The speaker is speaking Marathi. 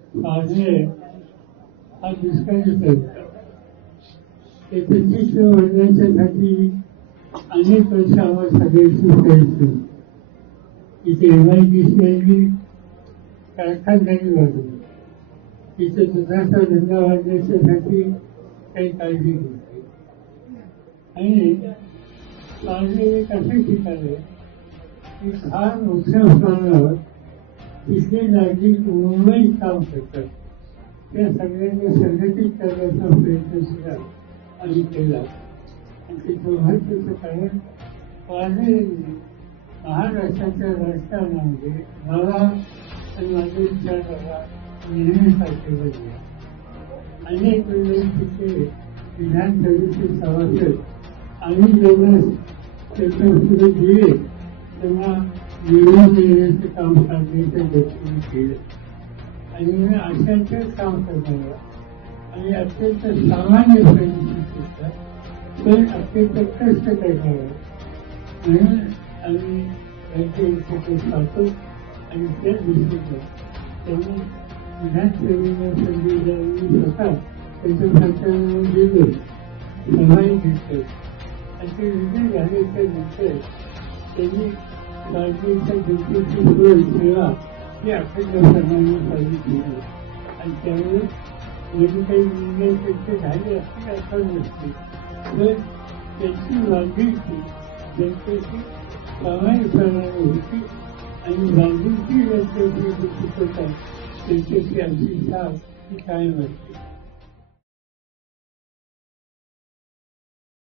पाहणे हा दुष्काळीच आहे ते पंचवीस वर्षांच्यासाठी अनेक वर्ष आम्हाला सगळ्याची करायची इथे एम आय डी सी आली कारखानदारी वाढवली तिथे दुधाचा धंदा वाढण्याच्यासाठी काही काळजी घेतली. आणि पाहणे एक असं ठिकाण आहे की फार मोठ्या प्रमाणावर तिथले जागी मुंबईत काम करतात त्या सगळ्यांनी संघटित करण्याचा प्रयत्न सुद्धा आम्ही केला आणि त्याचं महत्वाचं कारण पाहणे महाराष्ट्राच्या राजकारणामध्ये मला आणि माझ्या विचाराला नेहमीसारखे बनले अनेक वेळेस तिथे विधानसभेचे सभासद आम्ही जेव्हा त्याच्या पुढे गेले तेव्हा निवडून देण्याचं काम करण्याच्या दृष्टीने केलं आणि मी अशांचंच काम करणार आणि अत्यंत सामान्य परिस्थिती सुद्धा पण अत्यंत कष्ट करणार. म्हणून आम्ही त्यांच्या पाहतो आणि त्या दृष्टीनं त्यांनी विधानसभेला संधी द्यावी स्वतः त्यांच्या सरकारला दिलं सभाही घेतलं. आणि ते विजय झाल्याच्यानंतर त्यांनी राजकीयच्या जनतेची सोय सेवा ही अखंड सर्वांनी केली आणि त्यामुळे काही निर्णय त्यांचे झाले असतील असं नसते तर त्यांची बांधिलकी जनतेची प्रामाणिकपणाने होती आणि बांधिलकी जनतेची जी चुकत साथ ही कायम असते